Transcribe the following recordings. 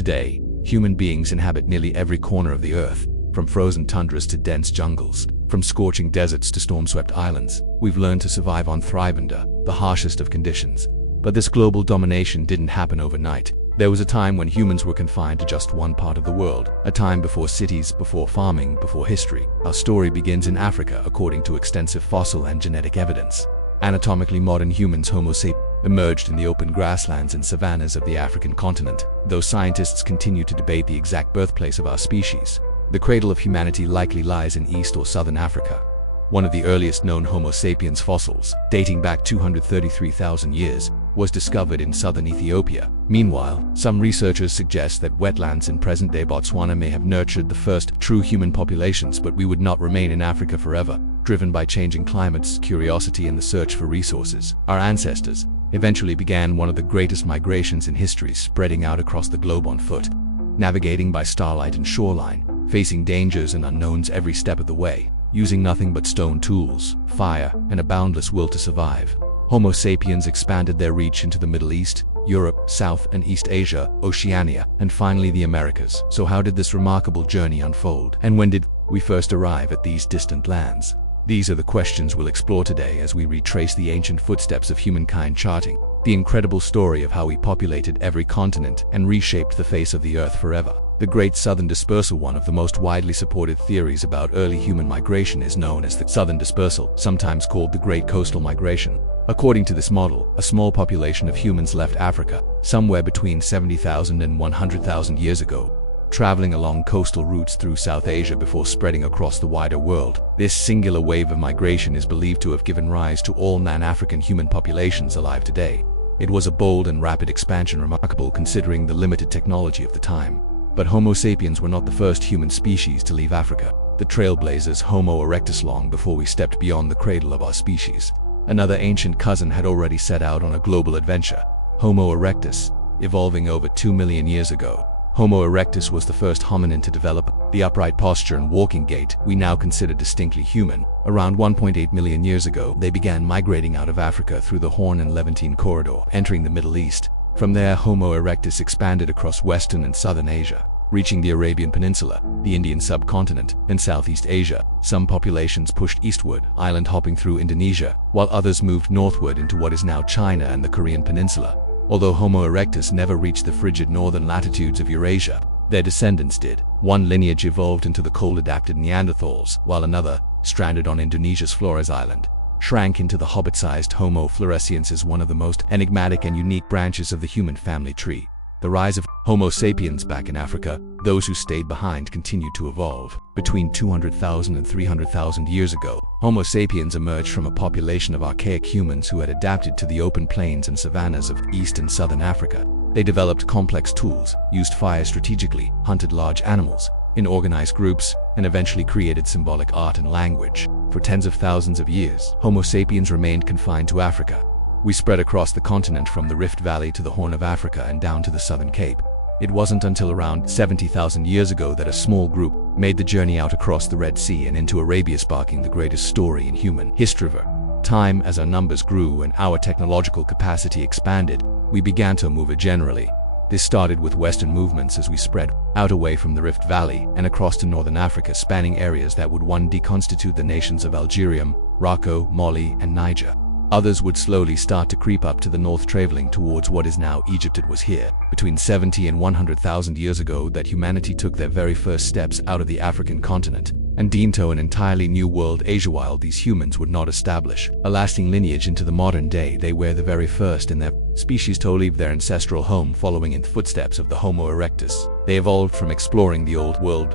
Today, human beings inhabit nearly every corner of the earth, from frozen tundras to dense jungles, from scorching deserts to storm-swept islands. We've learned to survive and thrive under the harshest of conditions. But this global domination didn't happen overnight. There was a time when humans were confined to just one part of the world, a time before cities, before farming, before history. Our story begins in Africa, according to extensive fossil and genetic evidence. Anatomically modern humans, Homo sapiens, emerged in the open grasslands and savannas of the African continent, though scientists continue to debate the exact birthplace of our species. The cradle of humanity likely lies in East or Southern Africa. One of the earliest known Homo sapiens fossils, dating back 233,000 years, was discovered in southern Ethiopia. Meanwhile, some researchers suggest that wetlands in present-day Botswana may have nurtured the first true human populations, but we would not remain in Africa forever. Driven by changing climates, curiosity, and the search for resources, our ancestors eventually began one of the greatest migrations in history, spreading out across the globe on foot, navigating by starlight and shoreline, facing dangers and unknowns every step of the way, using nothing but stone tools, fire, and a boundless will to survive. Homo sapiens expanded their reach into the Middle East, Europe, South and East Asia, Oceania, and finally the Americas. So how did this remarkable journey unfold? And when did we first arrive at these distant lands? These are the questions we'll explore today as we retrace the ancient footsteps of humankind, charting the incredible story of how we populated every continent and reshaped the face of the earth forever. The Great Southern Dispersal. One of the most widely supported theories about early human migration is known as the Southern Dispersal, sometimes called the Great Coastal Migration. According to this model, a small population of humans left Africa, somewhere between 70,000 and 100,000 years ago, traveling along coastal routes through South Asia before spreading across the wider world. This singular wave of migration is believed to have given rise to all non-African human populations alive today. It was a bold and rapid expansion, remarkable considering the limited technology of the time. But Homo sapiens were not the first human species to leave Africa. The trailblazers Homo erectus, long before we stepped beyond the cradle of our species, another ancient cousin had already set out on a global adventure. Homo erectus, evolving over 2 million years ago. Homo erectus was the first hominin to develop the upright posture and walking gait we now consider distinctly human. Around 1.8 million years ago, they began migrating out of Africa through the Horn and Levantine corridor, entering the Middle East. From there, Homo erectus expanded across Western and Southern Asia, reaching the Arabian Peninsula, the Indian subcontinent, and Southeast Asia. Some populations pushed eastward, island hopping through Indonesia, while others moved northward into what is now China and the Korean Peninsula. Although Homo erectus never reached the frigid northern latitudes of Eurasia, their descendants did. One lineage evolved into the cold-adapted Neanderthals, while another, stranded on Indonesia's Flores Island, shrank into the hobbit-sized Homo floresiensis, one of the most enigmatic and unique branches of the human family tree. The rise of Homo sapiens back in Africa. Those who stayed behind continued to evolve. Between 200,000 and 300,000 years ago, Homo sapiens emerged from a population of archaic humans who had adapted to the open plains and savannas of East and Southern Africa. They developed complex tools, used fire strategically, hunted large animals in organized groups, and eventually created symbolic art and language. For tens of thousands of years, Homo sapiens remained confined to Africa. We spread across the continent from the Rift Valley to the Horn of Africa and down to the Southern Cape. It wasn't until around 70,000 years ago that a small group made the journey out across the Red Sea and into Arabia, sparking the greatest story in human history. Over time, as our numbers grew and our technological capacity expanded, we began to move generally. This started with Western movements as we spread out away from the Rift Valley and across to Northern Africa, spanning areas that would one day constitute the nations of Algeria, Morocco, Mali, and Niger. Others would slowly start to creep up to the north, traveling towards what is now Egypt. It was here, between 70 and 100,000 years ago, that humanity took their very first steps out of the African continent and into an entirely new world, Asia. While these humans would not establish a lasting lineage into the modern day, they were the very first in their species to leave their ancestral home, following in the footsteps of the Homo erectus. They evolved from exploring the old world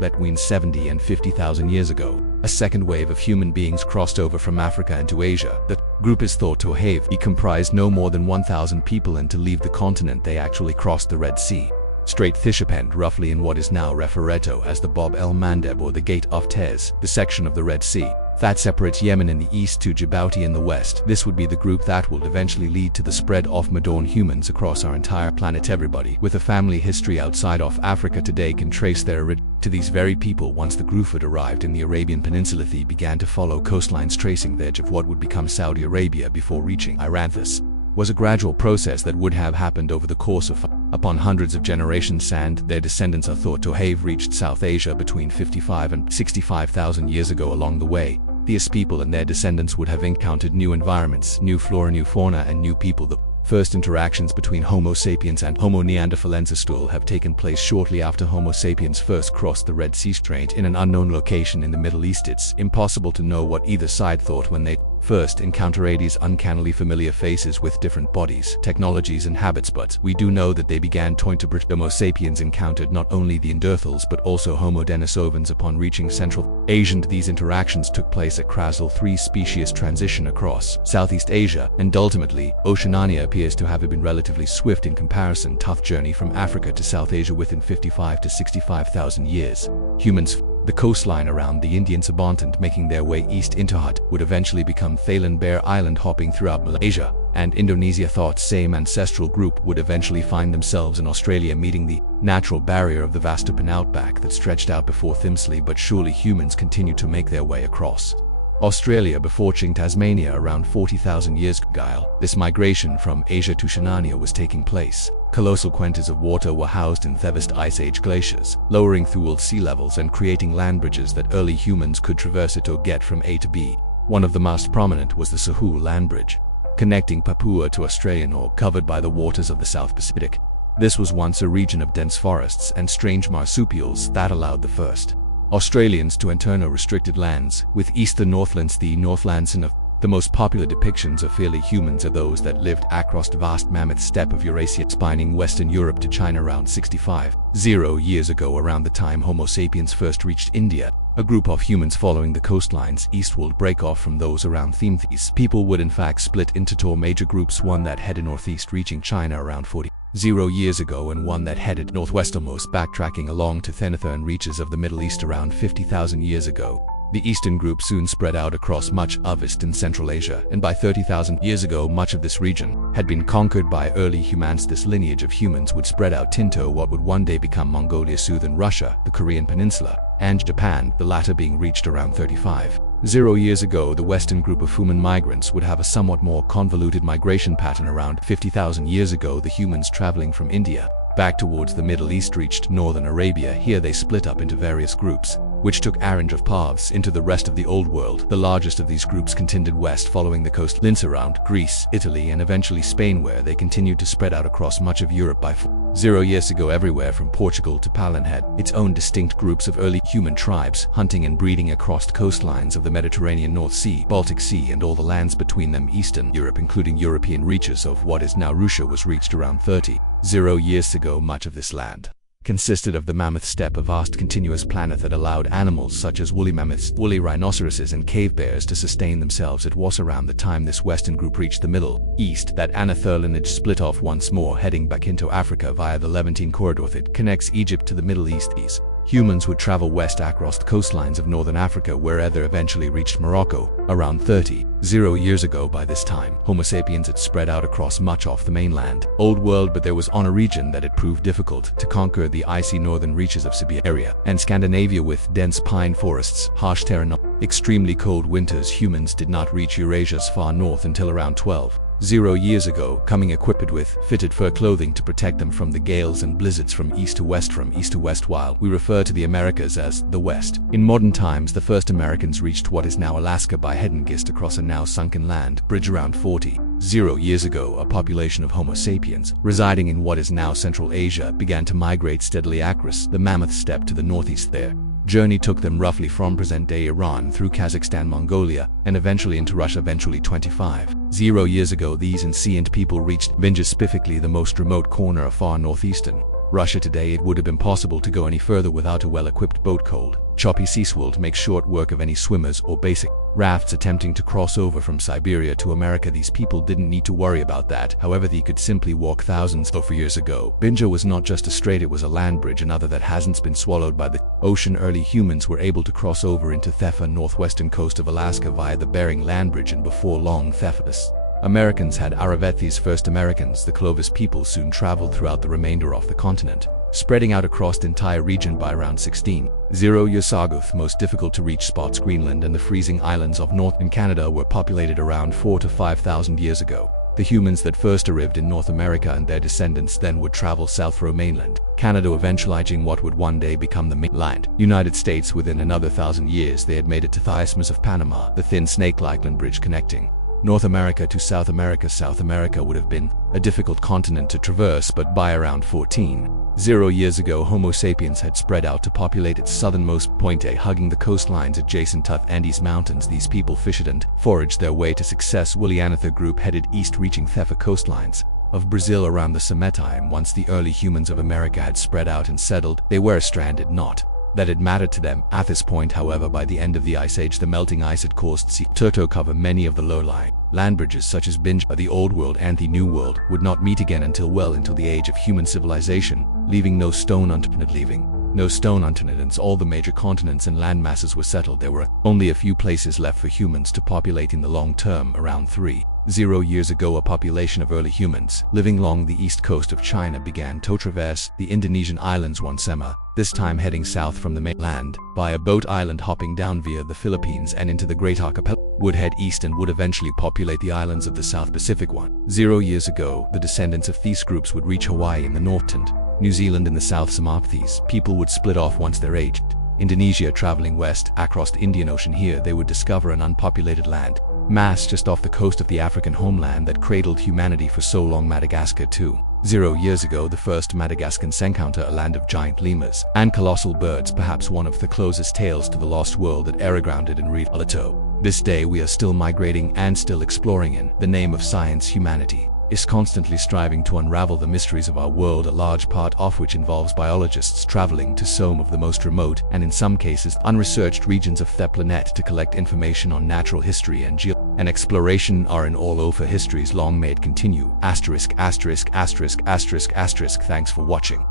between 70 and 50,000 years ago. A second wave of human beings crossed over from Africa into Asia. The group is thought to have comprised no more than 1,000 people, and to leave the continent they actually crossed the Red Sea, Strait Thishapend, roughly in what is now referred to as the Bab el-Mandeb or the Gate of Tez, the section of the Red Sea that separates Yemen in the east to Djibouti in the west. This would be the group that will eventually lead to the spread of modern humans across our entire planet. Everybody with a family history outside of Africa today can trace their origin to these very people. Once the group had arrived in the Arabian Peninsula, they began to follow coastlines tracing the edge of what would become Saudi Arabia before reaching Iran. This was a gradual process that would have happened over the course of Upon hundreds of generations and their descendants are thought to have reached South Asia between 55 and 65,000 years ago. Along the way, these people and their descendants would have encountered new environments, new flora, new fauna, and new people. The first interactions between Homo sapiens and Homo neanderthalensis will have taken place shortly after Homo sapiens first crossed the Red Sea Strait in an unknown location in the Middle East. It's impossible to know what either side thought when they first encountered these uncannily familiar faces with different bodies, technologies, and habits, but we do know that they began to interbreed. Homo sapiens encountered not only the Neanderthals but also Homo denisovans upon reaching Central Asia. These interactions took place at Krasl, three-species transition across Southeast Asia, and ultimately, Oceania appears to have been relatively swift in comparison. Tough journey from Africa to South Asia within 55 to 65,000 years. Humans the coastline around the Indian subcontinent, making their way east into Hut, would eventually become Thailand, Bear Island, hopping throughout Malaysia and Indonesia. Thought same ancestral group would eventually find themselves in Australia, meeting the natural barrier of the vast open outback that stretched out before Thimsley. But surely humans continued to make their way across Australia before reaching Tasmania around 40,000 years ago. This migration from Asia to Oceania was taking place. Colossal quantities of water were housed in Thevest Ice Age glaciers, lowering through sea levels and creating land bridges that early humans could traverse it or get from A to B. One of the most prominent was the Sahul land bridge, connecting Papua to Australia, or covered by the waters of the South Pacific. This was once a region of dense forests and strange marsupials that allowed the first Australians to enter no restricted lands, with eastern Northlands the Northlands. And of the most popular depictions of early humans are those that lived across the vast mammoth steppe of Eurasia, spanning Western Europe to China around 65,000 years ago. Around the time Homo sapiens first reached India, a group of humans following the coastlines east would break off from those around them. These people would in fact split into two major groups, one that headed northeast reaching China around 40,000 years ago, and one that headed northwesternmost, backtracking along to the northern reaches of the Middle East around 50,000 years ago. The eastern group soon spread out across much of East and Central Asia, and by 30,000 years ago much of this region had been conquered by early humans. This lineage of humans would spread out into what would one day become Mongolia, southern Russia, the Korean Peninsula, and Japan, the latter being reached around 35,000 years ago. The western group of human migrants would have a somewhat more convoluted migration pattern. Around 50,000 years ago, the humans traveling from India back towards the Middle East reached northern Arabia. Here they split up into various groups, which took a range of paths into the rest of the Old World. The largest of these groups continued west following the coastlines around Greece, Italy, and eventually Spain, where they continued to spread out across much of Europe. By 40,000 years ago, everywhere from Portugal to Poland had its own distinct groups of early human tribes, hunting and breeding across the coastlines of the Mediterranean, North Sea, Baltic Sea, and all the lands between them. Eastern Europe, including European reaches of what is now Russia, was reached around 30,000 years ago. Much of this land consisted of the mammoth steppe, a vast continuous planet that allowed animals such as woolly mammoths, woolly rhinoceroses, and cave bears to sustain themselves. It was around the time this western group reached the Middle East that another lineage split off once more, heading back into Africa via the Levantine corridor that connects Egypt to the Middle East. These humans would travel west across the coastlines of northern Africa, where they eventually reached Morocco around 30,000 years ago. By this time, Homo sapiens had spread out across much of the mainland Old World, but there was on a region that it proved difficult to conquer: the icy northern reaches of Siberia and Scandinavia, with dense pine forests, harsh terrain, extremely cold winters. Humans did not reach Eurasia's far north until around 12,000 years ago, coming equipped with fitted fur clothing to protect them from the gales and blizzards from east to west, while we refer to the Americas as the West. In modern times, the first Americans reached what is now Alaska by Hedengist across a now sunken land bridge around 40,000 years ago. A population of Homo sapiens residing in what is now Central Asia began to migrate steadily across the mammoth steppe to the northeast. Their journey took them roughly from present-day Iran through Kazakhstan, Mongolia, and eventually into Russia. Eventually 25,000 years ago, these ancient people reached Vinja, specifically the most remote corner of far northeastern Russia. Today it would have been possible to go any further without a well-equipped boat. Cold, choppy seas would make short work of any swimmers or basic rafts attempting to cross over from Siberia to America. These people didn't need to worry about that. However, they could simply walk thousands of years ago. Vinja was not just a strait, it was a land bridge, another that hasn't been swallowed by the ocean. Early humans were able to cross over into the northwestern coast of Alaska via the Bering land bridge, and before long the Americans had arrived. These first Americans, the Clovis people, soon traveled throughout the remainder of the continent, spreading out across the entire region. By around 16,000 years ago, the most difficult to reach spots, Greenland and the freezing islands of northern Canada, were populated around 4,000 to 5,000 years ago. The humans that first arrived in North America and their descendants then would travel south through mainland Canada, eventualizing what would one day become the mainland United States. Within another 1,000 years, they had made it to the Isthmus of Panama, the thin snake-like land bridge connecting North America to South America. South America would have been a difficult continent to traverse, but by around 14,000 years ago, Homo sapiens had spread out to populate its southernmost point, hugging the coastlines adjacent to the Andes Mountains. These people fished and foraged their way to success. Willianother group headed east, reaching the coastlines of Brazil around the summertime. Once the early humans of America had spread out and settled, they were stranded. Not that it mattered to them at this point, however. By the end of the Ice Age, the melting ice had caused sea to cover many of the low-lying land bridges, such as Binge. The Old World and the New World would not meet again until well into the age of human civilization, leaving no stone unturned. And all the major continents and land masses were settled. There were only a few places left for humans to populate in the long term. Around 3,000 years ago, a population of early humans living along the east coast of China began to traverse the Indonesian islands one summer, this time heading south from the mainland by a boat, island hopping down via the Philippines and into the Great Archipelago. Would head east and would eventually populate the islands of the South Pacific. 1,000 years ago, the descendants of these groups would reach Hawaii in the north and New Zealand in the south. Some of these people would split off once they reached Indonesia, traveling west across the Indian Ocean. Here they would discover an unpopulated land mass just off the coast of the African homeland that cradled humanity for so long, Madagascar. 2,000 years ago, the first Madagascans encounter a land of giant lemurs and colossal birds, perhaps one of the closest tales to the lost world that ever grounded in real Alito. This day we are still migrating and still exploring. In the name of science, humanity is constantly striving to unravel the mysteries of our world, a large part of which involves biologists traveling to some of the most remote and in some cases unresearched regions of the planet to collect information on natural history and and exploration are in all over history's long made continue. **********. Thanks for watching.